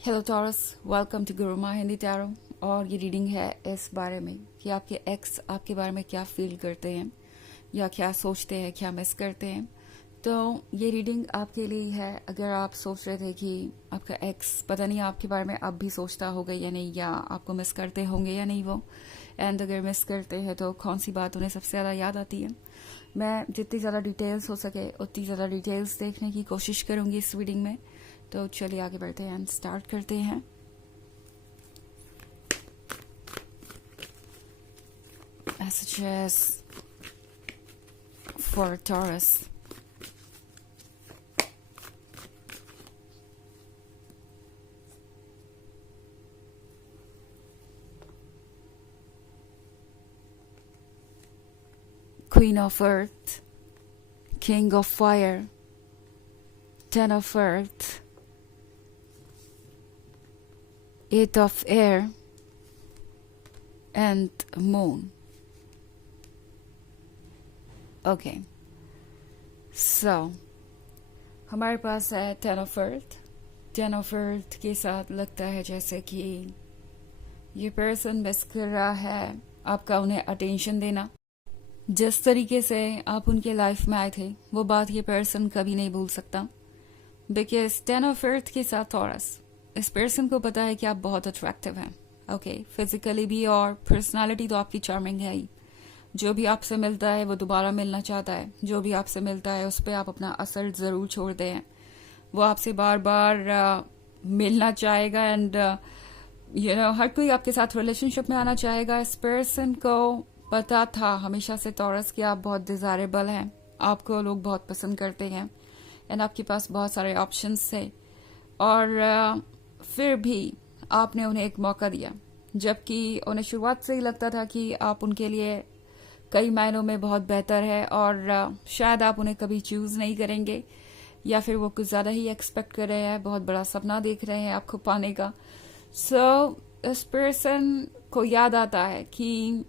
Hello Taurus, welcome to Guruma Hindi tarot. और ये reading है इस बारे में कि आपके एक्स आपके बारे में क्या फील करते हैं या क्या सोचते हैं, क्या मिस करते हैं। तो ये रीडिंग आपके लिए है अगर आप सोच रहे थे कि आपका एक्स पता नहीं आपके बारे में अब भी सोचता होगा या नहीं, या आपको मिस करते होंगे या नहीं वो। एंड अगर मिस करते हैं तो कौन सी बात उन्हें सबसे ज़्यादा याद आती है। मैं जितनी ज़्यादा डिटेल्स हो सके उतनी ज़्यादा डिटेल्स देखने की कोशिश करूँगी इस रीडिंग में। तो चलिए आगे बढ़ते हैं एंड स्टार्ट करते हैं। Messages for Taurus. Queen of Earth, King of Fire, Ten of Earth, Eight of Air, and Moon. Okay. So, हमारे पास है ten of earth. Ten of earth के साथ लगता है जैसे कि ये पर्सन मिस कर रहा है आपका उन्हें अटेंशन देना। जिस तरीके से आप उनके लाइफ में आए थे वो बात ये पर्सन कभी नहीं भूल सकता। बिकॉज टेन ऑफ अर्थ के साथ टॉरस, इस पर्सन को पता है कि आप बहुत अट्रैक्टिव हैं। ओके, फिजिकली भी और पर्सनालिटी तो आपकी चार्मिंग है ही। जो भी आपसे मिलता है वो दोबारा मिलना चाहता है। जो भी आपसे मिलता है उस पर आप अपना असर ज़रूर छोड़ते हैं। वो आपसे बार बार मिलना चाहेगा एंड हर कोई आपके साथ रिलेशनशिप में आना चाहेगा। इस पर्सन को पता था हमेशा से टॉरस कि आप बहुत डिज़ायरेबल हैं, आपको लोग बहुत पसंद करते हैं एंड आपके पास बहुत सारे ऑप्शंस थे। और फिर भी आपने उन्हें एक मौका दिया, जबकि उन्हें शुरुआत से ही लगता था कि आप उनके लिए कई मायनों में बहुत बेहतर है और शायद आप उन्हें कभी चूज नहीं करेंगे, या फिर वो कुछ ज़्यादा ही एक्सपेक्ट कर रहे हैं, बहुत बड़ा सपना देख रहे हैं आपको पाने का। इस पर्सन को याद आता है कि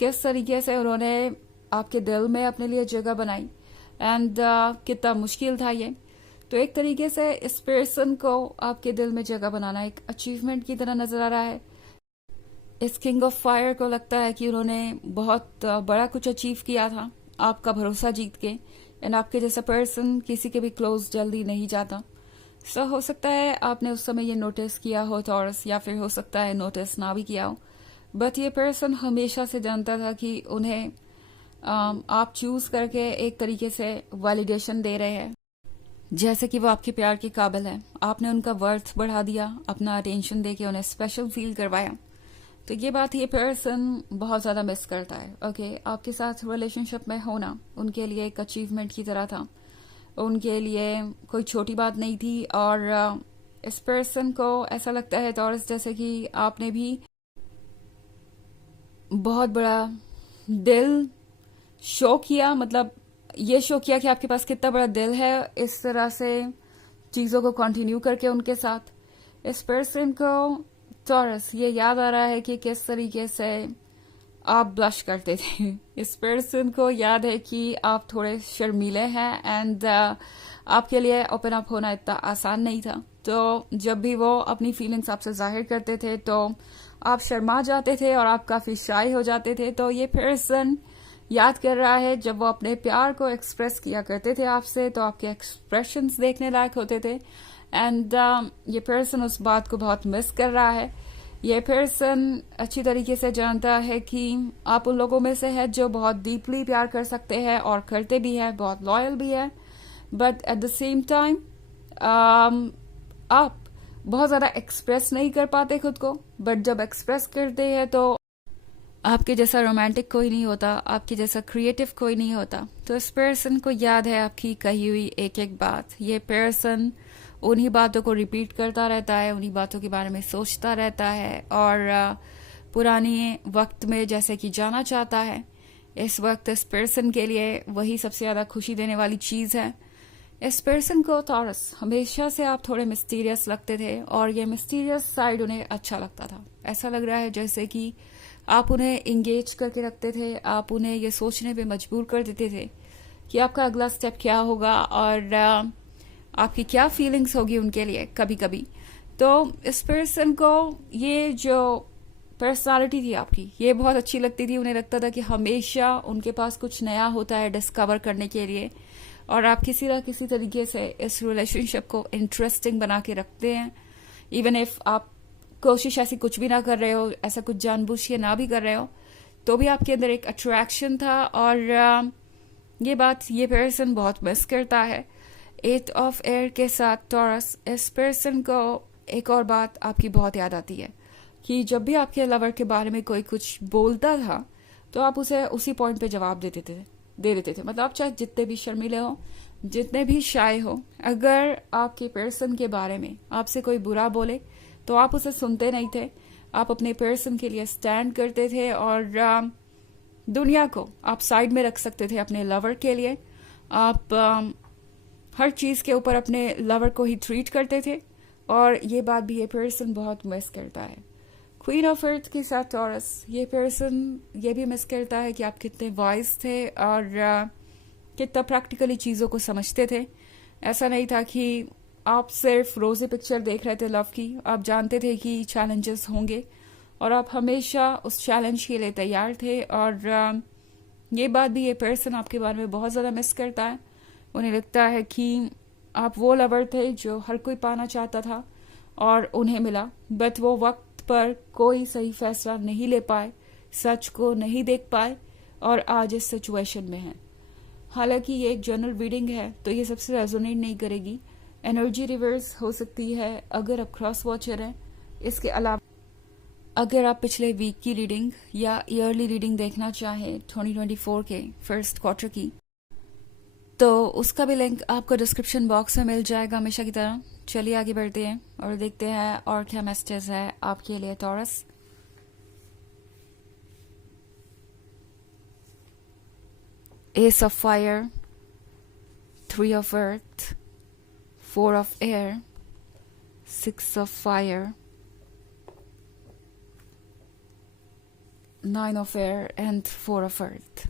किस तरीके से उन्होंने आपके दिल में अपने लिए जगह बनाई एंड कितना मुश्किल था ये। तो एक तरीके से इस पर्सन को आपके दिल में जगह बनाना एक अचीवमेंट की तरह नजर आ रहा है। इस किंग ऑफ फायर को लगता है कि उन्होंने बहुत बड़ा कुछ अचीव किया था आपका भरोसा जीत के। एंड आपके जैसा पर्सन किसी के भी क्लोज जल्दी नहीं जाता। हो सकता है आपने उस समय ये नोटिस किया हो टॉरस, या फिर हो सकता है नोटिस ना भी किया हो। बट ये पर्सन हमेशा से जानता था कि उन्हें आप चूज करके एक तरीके से वैलिडेशन दे रहे हैं, जैसे कि वो आपके प्यार के काबिल है। आपने उनका वर्थ बढ़ा दिया, अपना अटेंशन दे के उन्हें स्पेशल फील करवाया। तो ये बात ये पर्सन बहुत ज़्यादा मिस करता है। ओके, आपके साथ रिलेशनशिप में होना उनके लिए एक अचीवमेंट की तरह था, उनके लिए कोई छोटी बात नहीं थी। और इस पर्सन को ऐसा लगता है टॉरस जैसे कि आपने भी बहुत बड़ा दिल शो किया, मतलब ये शो किया कि आपके पास कितना बड़ा दिल है, इस तरह से चीज़ों को कंटिन्यू करके उनके साथ। इस पर्सन को टॉरस ये याद आ रहा है कि किस तरीके से आप ब्लश करते थे। इस पर्सन को याद है कि आप थोड़े शर्मीले हैं एंड आपके लिए ओपन अप होना इतना आसान नहीं था। तो जब भी वो अपनी फीलिंग्स आपसे जाहिर करते थे तो आप शर्मा जाते थे और आप काफ़ी शाई हो जाते थे। तो ये पर्सन याद कर रहा है जब वो अपने प्यार को एक्सप्रेस किया करते थे आपसे, तो आपके एक्सप्रेशंस देखने लायक होते थे। एंड ये पर्सन उस बात को बहुत मिस कर रहा है। ये पर्सन अच्छी तरीके से जानता है कि आप उन लोगों में से है जो बहुत डीपली प्यार कर सकते हैं और करते भी हैं, बहुत लॉयल भी है। But at the same time आप बहुत ज़्यादा एक्सप्रेस नहीं कर पाते खुद को। बट जब एक्सप्रेस करते हैं तो आपके जैसा रोमांटिक कोई नहीं होता, आपके जैसा क्रिएटिव कोई नहीं होता। तो इस पर्सन को याद है आपकी कही हुई एक एक बात। ये पर्सन उन्हीं बातों को रिपीट करता रहता है, उन्हीं बातों के बारे में सोचता रहता है और पुराने वक्त में जैसे कि जाना चाहता है। इस वक्त इस पर्सन के लिए वही सबसे ज़्यादा खुशी देने वाली चीज़ है। इस पर्सन को टॉरस हमेशा से आप थोड़े मिस्टीरियस लगते थे और ये मिस्टीरियस साइड उन्हें अच्छा लगता था। ऐसा लग रहा है जैसे कि आप उन्हें इंगेज करके रखते थे, आप उन्हें ये सोचने पे मजबूर कर देते थे कि आपका अगला स्टेप क्या होगा और आपकी क्या फीलिंग्स होगी उनके लिए कभी कभी। तो इस पर्सन को ये जो पर्सनालिटी थी आपकी ये बहुत अच्छी लगती थी। उन्हें लगता था कि हमेशा उनके पास कुछ नया होता है डिस्कवर करने के लिए, और आप किसी ना किसी तरीके से इस रिलेशनशिप को इंटरेस्टिंग बना के रखते हैं। इवन इफ आप कोशिश ऐसी कुछ भी ना कर रहे हो, ऐसा कुछ जानबूझ के ना भी कर रहे हो, तो भी आपके अंदर एक अट्रैक्शन था। और ये बात ये पर्सन बहुत मिस करता है। 8 ऑफ एयर के साथ टॉरस, इस पर्सन को एक और बात आपकी बहुत याद आती है कि जब भी आपके लवर के बारे में कोई कुछ बोलता था तो आप उसे उसी पॉइंट पे जवाब दे देते थे। मतलब आप चाहे जितने भी शर्मीले हो, जितने भी शाय हो, अगर आपके पर्सन के बारे में आपसे कोई बुरा बोले तो आप उसे सुनते नहीं थे। आप अपने पर्सन के लिए स्टैंड करते थे और दुनिया को आप साइड में रख सकते थे अपने लवर के लिए। आप हर चीज के ऊपर अपने लवर को ही ट्रीट करते थे, और ये बात भी ये पर्सन बहुत मिस करता है। क्वीन ऑफ अर्थ के साथ टॉरस, ये पर्सन ये भी मिस करता है कि आप कितने वाइज थे और कितना प्रैक्टिकली चीज़ों को समझते थे। ऐसा नहीं था कि आप सिर्फ रोज़ी पिक्चर देख रहे थे लव की। आप जानते थे कि चैलेंजेस होंगे और आप हमेशा उस चैलेंज के लिए तैयार थे। और ये बात भी ये पर्सन आपके बारे में बहुत ज़्यादा मिस करता है। उन्हें लगता है कि आप वो लवर थे जो हर कोई पाना चाहता था और उन्हें मिला, बट वो वक्त पर कोई सही फैसला नहीं ले पाए, सच को नहीं देख पाए और आज इस सिचुएशन में है। हालांकि ये एक जनरल रीडिंग है तो ये सबसे रेजोनेट नहीं करेगी। एनर्जी रिवर्स हो सकती है अगर आप क्रॉस वॉचर हैं। इसके अलावा अगर आप पिछले वीक की रीडिंग या ईयरली रीडिंग देखना चाहें 2024 के फर्स्ट क्वार्टर की, तो उसका भी लिंक आपको डिस्क्रिप्शन बॉक्स में मिल जाएगा हमेशा की तरह। चलिए आगे बढ़ते हैं और देखते हैं और क्या मैसेज है आपके लिए Taurus. Ace of fire, 3 of earth, 4 of air, 6 of fire, 9 of air and 4 of earth.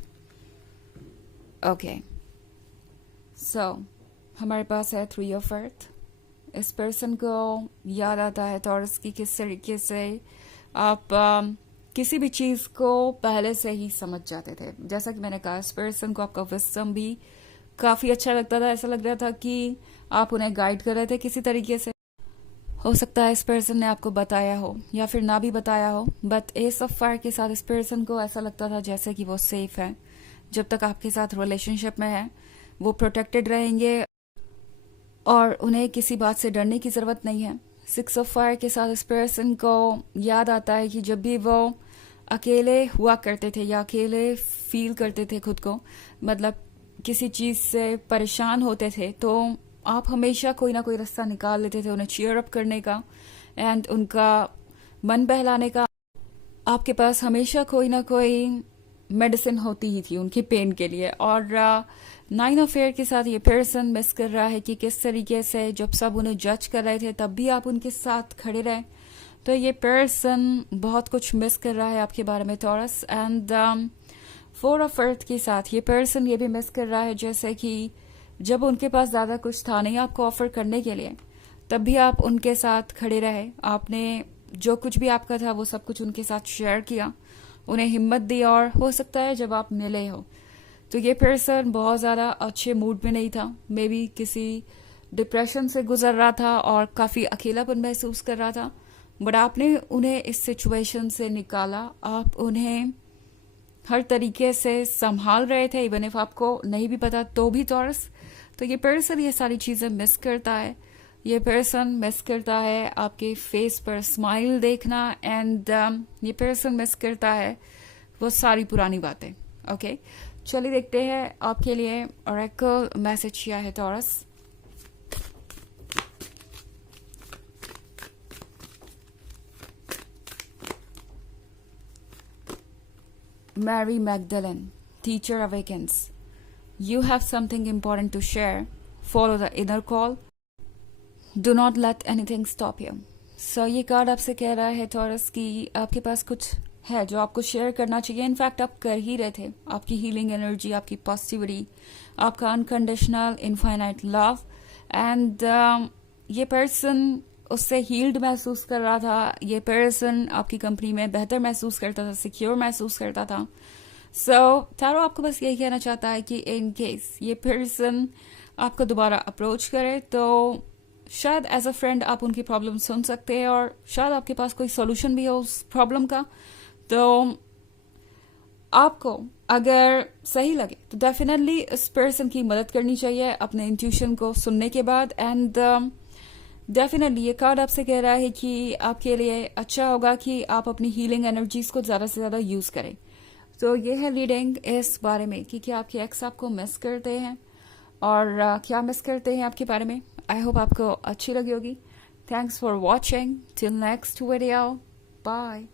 Okay, so हमारे पास है 3 ऑफ अर्थ। इस पर्सन को याद आता है टॉरस की किस तरीके से आप किसी भी चीज़ को पहले से ही समझ जाते थे। जैसा कि मैंने कहा, इस पर्सन को आपका विजडम भी काफ़ी अच्छा लगता था। ऐसा लग रहा था कि आप उन्हें गाइड कर रहे थे किसी तरीके से। हो सकता है इस पर्सन ने आपको बताया हो या फिर ना भी बताया हो, बट एस ऑफ फायर के साथ इस पर्सन को ऐसा लगता था जैसे कि वो सेफ है। जब तक आपके साथ रिलेशनशिप में है वो प्रोटेक्टेड रहेंगे और उन्हें किसी बात से डरने की ज़रूरत नहीं है। 6 ऑफ फायर के साथ इस पर्सन को याद आता है कि जब भी वो अकेले हुआ करते थे या अकेले फील करते थे खुद को, मतलब किसी चीज़ से परेशान होते थे, तो आप हमेशा कोई ना कोई रास्ता निकाल लेते थे उन्हें चीयर अप करने का एंड उनका मन बहलाने का। आपके पास हमेशा कोई ना कोई मेडिसिन होती ही थी उनकी पेन के लिए। और 9 ऑफ एयर के साथ ये पर्सन मिस कर रहा है कि किस तरीके से जब सब उन्हें जज कर रहे थे तब भी आप उनके साथ खड़े रहे। तो ये पर्सन बहुत कुछ मिस कर रहा है आपके बारे में टॉरस। एंड 4 ऑफ अर्थ के साथ ये पर्सन ये भी मिस कर रहा है जैसे कि जब उनके पास ज़्यादा कुछ था नहीं आपको ऑफर करने के लिए, तब भी आप उनके साथ खड़े रहे। आपने जो कुछ भी आपका था वो सब कुछ उनके साथ शेयर किया, उन्हें हिम्मत दी। और हो सकता है जब आप मिले हो तो ये पर्सन बहुत ज़्यादा अच्छे मूड में नहीं था, मे बी किसी डिप्रेशन से गुजर रहा था और काफ़ी अकेलापन महसूस कर रहा था, बट आपने उन्हें इस सिचुएशन से निकाला। आप उन्हें हर तरीके से संभाल रहे थे, इवन इफ आपको नहीं भी पता तो भी टॉरस। तो ये पर्सन ये सारी चीज़ें मिस करता है। ये पर्सन मिस करता है आपके फेस पर स्माइल देखना एंड ये पर्सन मिस करता है वो सारी पुरानी बातें। ओके, चलिए देखते हैं आपके लिए ऑरेकल मैसेज क्या है taurus. Mary Magdalene, teacher awakens. You have something important to share. Follow the inner call. Do not let anything stop you. So ये कार्ड आपसे कह रहा है टॉरस कि आपके पास कुछ है जो आपको शेयर करना चाहिए। इनफैक्ट आप कर ही रहे थे। आपकी हीलिंग एनर्जी, आपकी पॉजिटिविटी, आपका अनकंडीशनल इनफाइनाइट लव एंड ये पर्सन उससे हील्ड महसूस कर रहा था, ये पर्सन आपकी कंपनी में बेहतर महसूस करता था, सिक्योर महसूस करता था। सो टैरो आपको बस यही कहना चाहता है कि इन केस ये पर्सन आपको दोबारा अप्रोच करे तो शायद एज अ फ्रेंड आप उनकी प्रॉब्लम सुन सकते हैं और शायद आपके पास कोई सोल्यूशन भी हो उस प्रॉब्लम का। तो आपको अगर सही लगे तो डेफिनेटली इस पर्सन की मदद करनी चाहिए अपने इंट्यूशन को सुनने के बाद। एंड डेफिनेटली ये कार्ड आपसे कह रहा है कि आपके लिए अच्छा होगा कि आप अपनी हीलिंग एनर्जीज को ज़्यादा से ज़्यादा यूज़ करें। तो ये है रीडिंग इस बारे में कि क्या आपके एक्स आपको मिस करते हैं और क्या मिस करते हैं आपके बारे में। आई होप आपको अच्छी लगी होगी। Thanks for watching. Till next video, bye.